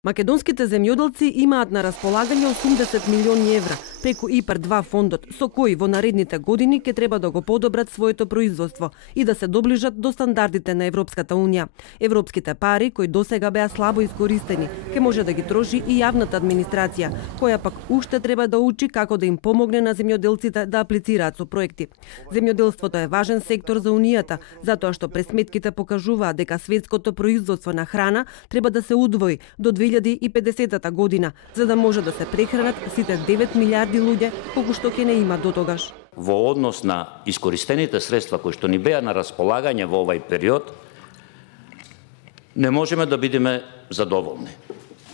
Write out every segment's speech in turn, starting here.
Македонските земјоделци имаат на располагање 80 милиони евра преку ИПАРД 2 фондот, со кои во наредните години ќе треба да го подобрат своето производство и да се доближат до стандардите на Европската унија. Европските пари, кои досега беа слабо искористени, ќе може да ги троши и јавната администрација, која пак уште треба да учи како да им помогне на земјоделците да аплицираат со проекти. Земјоделството е важен сектор за Унијата, затоа што пресметките покажуваат дека светското производство на храна треба да се удвои до 2050 година, за да може да се прехранат сите 9 милиарди луѓе, колку што ќе не има дотогаш. Во однос на искористените средства кои што ни беа на располагање во овај период, не можеме да бидеме задоволни.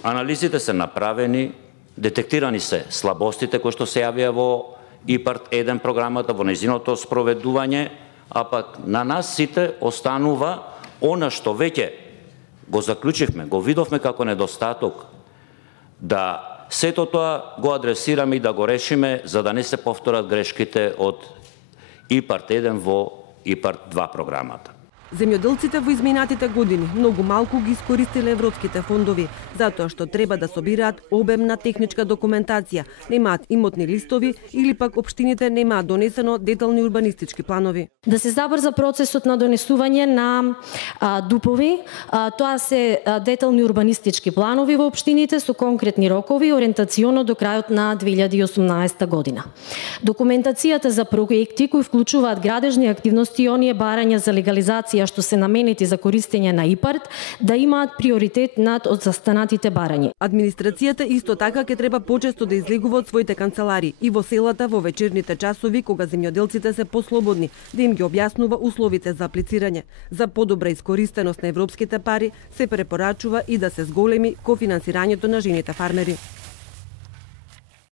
Анализите се направени, детектирани се слабостите кои што се јавија во ИПАРД 1 програмата, во нејзиното спроведување, а пак на нас сите останува она што веќе го заклучивме, го видовме како недостаток, да сето тоа го адресираме и да го решиме, за да не се повторат грешките од ИПАРД 1 во ИПАРД 2 програмата. Земјоделците во изминатите години многу малку ги искористиле европските фондови, затоа што треба да собираат обемна техничка документација, немаат имотни листови или пак општините немаат донесено детални урбанистички планови. Да се забрза процесот на донесување на ДУП-ови, тоа се детални урбанистички планови во општините со конкретни рокови ориентационо до крајот на 2018 година. Документацијата за проекти кои вклучуваат градежни активности и оние барања за легализација што се наменети за користење на ИПАРД да имаат приоритет над одзастанатите барања. Администрацијата исто така ќе треба почесто да излегува од своите канцелари и во селата во вечерните часови кога земјоделците се послободни, да им ги објаснува условите за аплицирање. За подобра искористеност на европските пари се препорачува и да се зголеми кофинансирањето на жените фармери.